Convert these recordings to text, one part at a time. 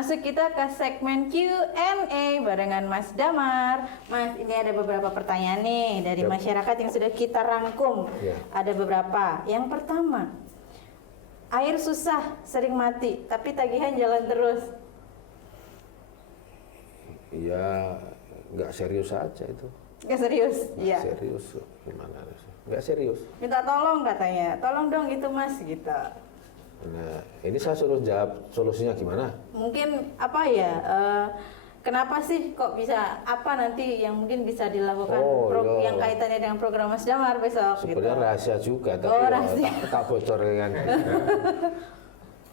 masuk kita ke segmen Q&A barengan Mas Damar. Mas, ini ada beberapa pertanyaan nih dari masyarakat yang sudah kita rangkum. Ada beberapa. Yang pertama, air susah, sering mati, tapi tagihan jalan terus. Iya, nggak serius aja itu. Nggak serius? Iya. Serius, gimana? Nggak serius. Minta tolong katanya, tolong dong gitu Mas, gitu. Nah, ini saya suruh jawab solusinya gimana? Mungkin apa ya, kenapa sih kok bisa, apa nanti yang mungkin bisa dilakukan yang kaitannya dengan program Mas Damar besok? Sebenarnya gitu. rahasia juga, tapi rahasia. tak bocor kan.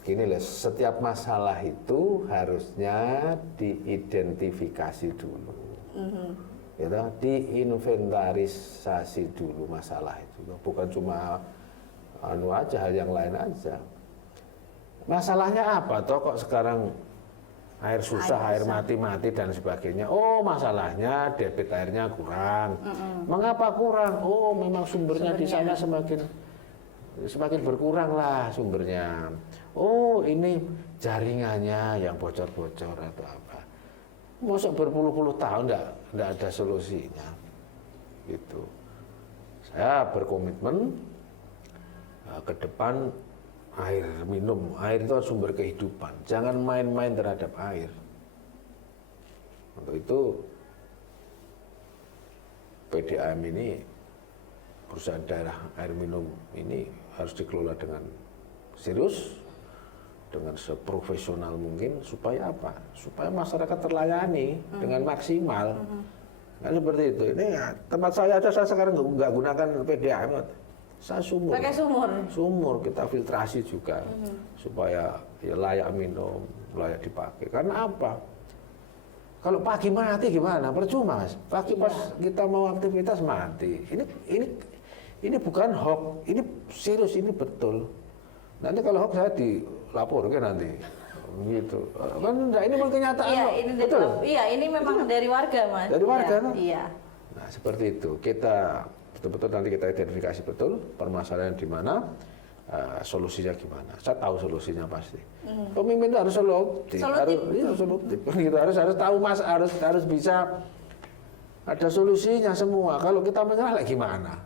Gini loh, setiap masalah itu harusnya diidentifikasi dulu. Gitu, diinventarisasi dulu masalah itu. Bukan cuma hal yang lain aja. Masalahnya apa toh kok sekarang air susah, air mati-mati dan sebagainya. Oh, masalahnya debit airnya kurang. Mengapa kurang? Oh, memang sumbernya di sana semakin berkurang lah sumbernya. Oh, ini jaringannya yang bocor-bocor atau apa. Masuk berpuluh-puluh tahun enggak ada solusinya. Gitu. Saya berkomitmen ke depan air minum, air itu sumber kehidupan. Jangan main-main terhadap air. Untuk itu PDAM ini, perusahaan daerah air minum ini harus dikelola dengan serius, dengan seprofesional mungkin, supaya apa? Supaya masyarakat terlayani dengan maksimal. Nah, seperti itu. Ini tempat saya aja, saya sekarang nggak gunakan PDAM. Saya sumur. Pakai sumur. Sumur kita filtrasi juga supaya ya layak minum, layak dipakai. Karena apa? Kalau pagi mati gimana? Percuma, Mas. Pagi pas kita mau aktivitas mati. Ini bukan hoax, ini serius, ini betul. Nanti kalau hoax saya dilaporkan nanti. Gitu. Kan enggak, ini memang kenyataan. Iya, ini betul. Iya, ini memang dari warga, Mas. Dari warga, kan? Iya. Nah, seperti itu. Kita betul-betul nanti kita identifikasi betul permasalahan di mana, solusinya gimana. Saya tahu solusinya pasti. Pemimpin itu harus solutif, solutif. Gitu, harus tahu Mas, harus bisa ada solusinya semua. Kalau kita menyerah lagi gimana?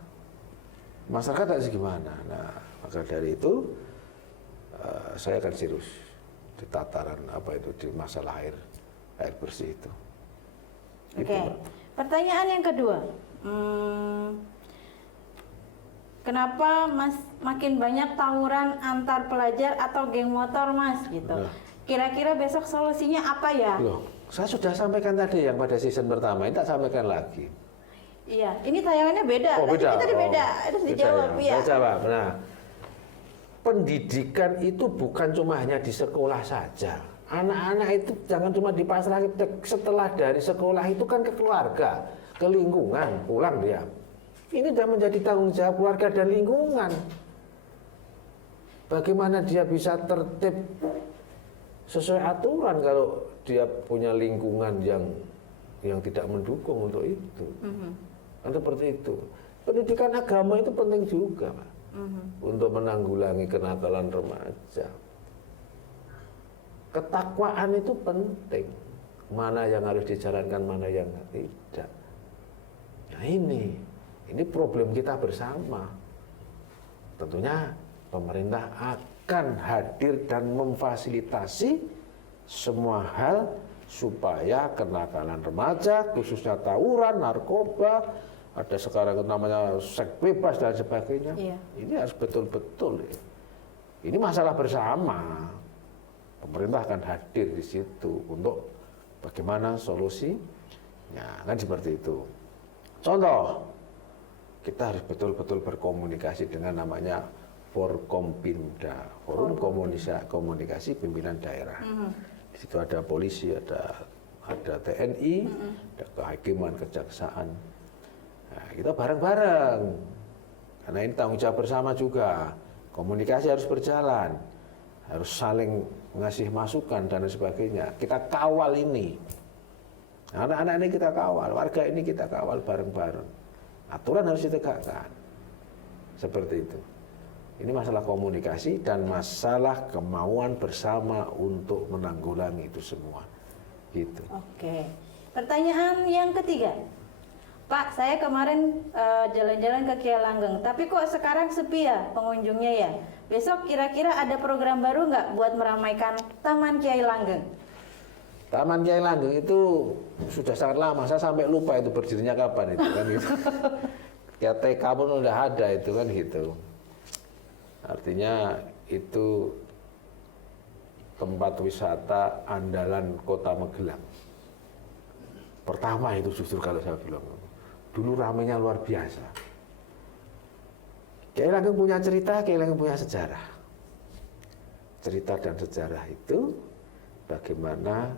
Masyarakat harus gimana? Nah, maka dari itu saya akan serius di tataran apa itu, di masalah air bersih itu. Oke. Pertanyaan yang kedua. Kenapa Mas makin banyak tawuran antar pelajar atau geng motor, Mas, gitu? Kira-kira besok solusinya apa ya? Loh, saya sudah sampaikan tadi yang pada season pertama, ini tak sampaikan lagi. Iya, ini tayangannya beda. Oh, beda. Tadi beda, harus dijawab. Ya. Saya jawab. Nah, pendidikan itu bukan cuma hanya di sekolah saja. Anak-anak itu jangan cuma dipasrahkan, setelah dari sekolah itu kan ke keluarga, ke lingkungan, pulang dia. Ini sudah menjadi tanggung jawab keluarga dan lingkungan. Bagaimana dia bisa tertib sesuai aturan kalau dia punya lingkungan yang tidak mendukung untuk itu. Kan seperti itu. Pendidikan agama itu penting juga, Pak, untuk menanggulangi kenakalan remaja. Ketakwaan itu penting. Mana yang harus dijalankan, mana yang tidak. Nah, ini problem kita bersama. Tentunya pemerintah akan hadir dan memfasilitasi semua hal supaya kenakalan remaja, khususnya tawuran, narkoba, ada sekarang namanya seks bebas dan sebagainya. Ini harus betul-betul. Ini masalah bersama. Pemerintah akan hadir di situ untuk bagaimana solusinya, kan seperti itu. Contoh, kita harus betul-betul berkomunikasi dengan namanya Forkompimda, Forum Komunikasi Pimpinan Daerah. Di situ ada polisi, ada TNI, ada kehakiman, kejaksaan. Nah, kita bareng-bareng, karena ini tanggung jawab bersama juga. Komunikasi harus berjalan, harus saling ngasih masukan dan sebagainya. Kita kawal ini, anak-anak ini kita kawal, warga ini kita kawal bareng-bareng. Aturan harus ditegakkan, seperti itu. Ini masalah komunikasi dan masalah kemauan bersama untuk menanggulangi itu semua. Gitu. Oke. Pertanyaan yang ketiga. Pak, saya kemarin jalan-jalan ke Kiai Langgeng, tapi kok sekarang sepi ya pengunjungnya ya? Besok kira-kira ada program baru nggak buat meramaikan Taman Kiai Langgeng? Taman Kiai Langgeng itu sudah sangat lama, saya sampai lupa itu berdirinya kapan itu kan gitu. Ya TK pun udah ada itu kan gitu. Artinya itu tempat wisata andalan Kota Magelang. Pertama itu justru kalau saya bilang, dulu ramenya luar biasa. Kiai Langgeng punya cerita, Kiai Langgeng punya sejarah. Cerita dan sejarah itu bagaimana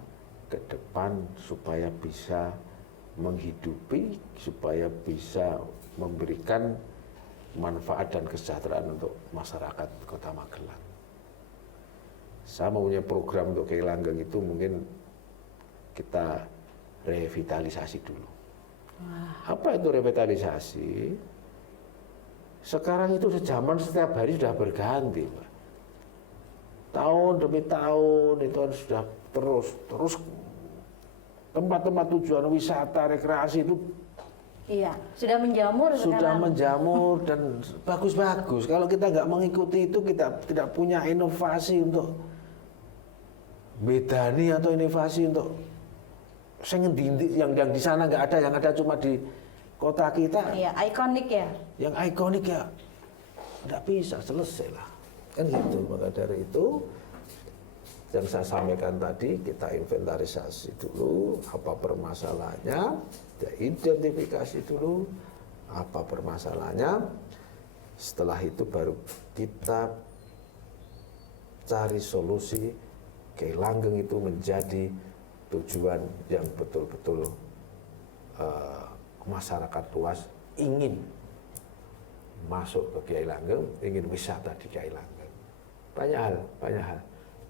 ke depan supaya bisa menghidupi, supaya bisa memberikan manfaat dan kesejahteraan untuk masyarakat Kota Magelang. Saya mempunyai program untuk Kiai Langgeng itu mungkin kita revitalisasi dulu. Apa itu revitalisasi? Sekarang itu sejaman setiap hari sudah berganti, Pak. Tahun demi tahun itu sudah terus tempat-tempat tujuan wisata rekreasi itu iya, sudah menjamur sudah sekarang. menjamur dan bagus-bagus. Kalau kita nggak mengikuti itu, kita tidak punya inovasi untuk bedani atau inovasi untuk yang di sana nggak ada, yang ada cuma di kota kita. Iya, ikonik ya. Yang ikonik ya nggak bisa, selesai lah. Kan gitu. Maka dari itu yang saya sampaikan tadi, kita inventarisasi dulu apa permasalahannya, kita identifikasi dulu apa permasalahannya. Setelah itu baru kita cari solusi. Kiai Langgeng itu menjadi tujuan yang betul-betul masyarakat luas ingin masuk ke Kiai Langgeng, ingin wisata di Kiai Langgeng. Banyak hal.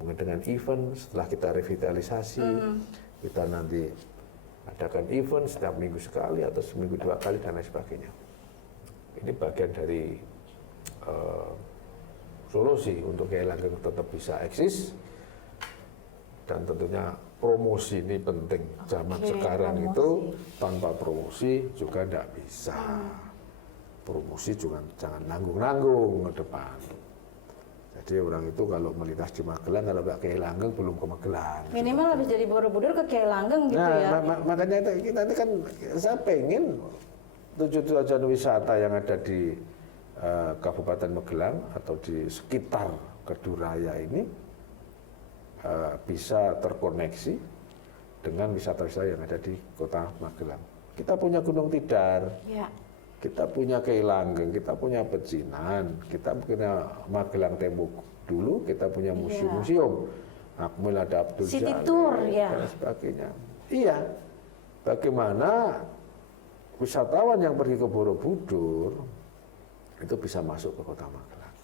Mungkin dengan event, setelah kita revitalisasi, kita nanti adakan event setiap minggu sekali atau seminggu 2 kali dan lain sebagainya. Ini bagian dari solusi untuk Kiai Langgeng tetap bisa eksis, dan tentunya promosi ini penting. Zaman sekarang promosi. Itu tanpa promosi juga tidak bisa. Promosi juga jangan nanggung-nanggung ke depan. Jadi orang itu kalau melintas di Magelang, kalau nggak Kiai Langgeng belum ke Magelang. Minimal habis jadi Borobudur ke Kiai Langgeng gitu ya. Makanya kita kan, saya pengen tujuan wisata yang ada di Kabupaten Magelang atau di sekitar Keduraya ini bisa terkoneksi dengan wisata-wisata yang ada di Kota Magelang. Kita punya Gunung Tidar. Ya. Kita punya Kiai Langgeng, kita punya Pecinan, kita punya Magelang Tembok dulu, kita punya museum-museum. Akmil ada Abdul City Jalil Tour, ya. Dan sebagainya. Iya. Bagaimana wisatawan yang pergi ke Borobudur itu bisa masuk ke Kota Magelang,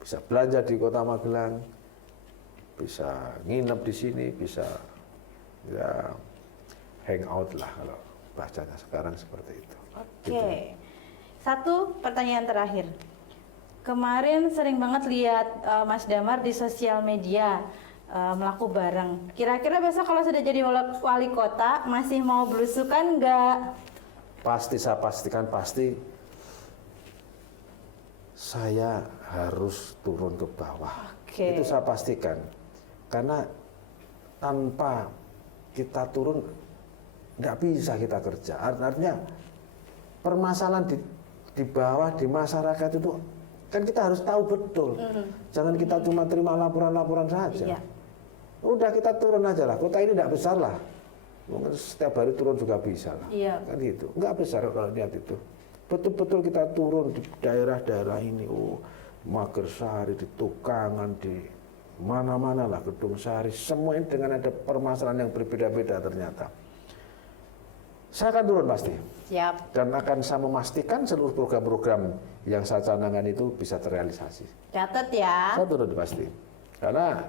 bisa belanja di Kota Magelang, bisa nginep di sini, bisa ya hang out lah kalau bahasanya sekarang seperti itu. Oke. Gitu. Satu pertanyaan terakhir. Kemarin sering banget lihat Mas Damar di sosial media melaku bareng. Kira-kira besok kalau sudah jadi wali kota masih mau belusukan nggak? Pasti, saya pastikan pasti. Saya harus turun ke bawah. Itu saya pastikan. Karena tanpa kita turun nggak bisa kita kerja. Artinya permasalahan di bawah, di masyarakat itu kan kita harus tahu betul. Jangan kita cuma terima laporan-laporan saja. Iya. Udah kita turun aja lah. Kota ini tidak besar lah. Mungkin setiap hari turun juga bisa lah. Iya. Kan gitu. Nggak besar kalau lihat itu. Betul-betul kita turun di daerah-daerah ini. Magersari, di Tukangan, di mana-mana lah, Gedung Sari. Semua ini dengan ada permasalahan yang berbeda-beda ternyata. Saya akan turun pasti. Siap. Dan akan saya memastikan seluruh program-program yang saya canangkan itu bisa terrealisasi. Catat ya. Saya turun pasti. Karena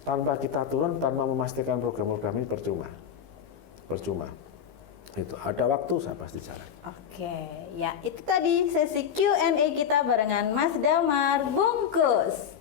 tanpa kita turun, tanpa memastikan program-program ini percuma. Itu ada waktu saya pasti jalan. Oke, ya itu tadi sesi Q&A kita barengan Mas Damar. Bungkus.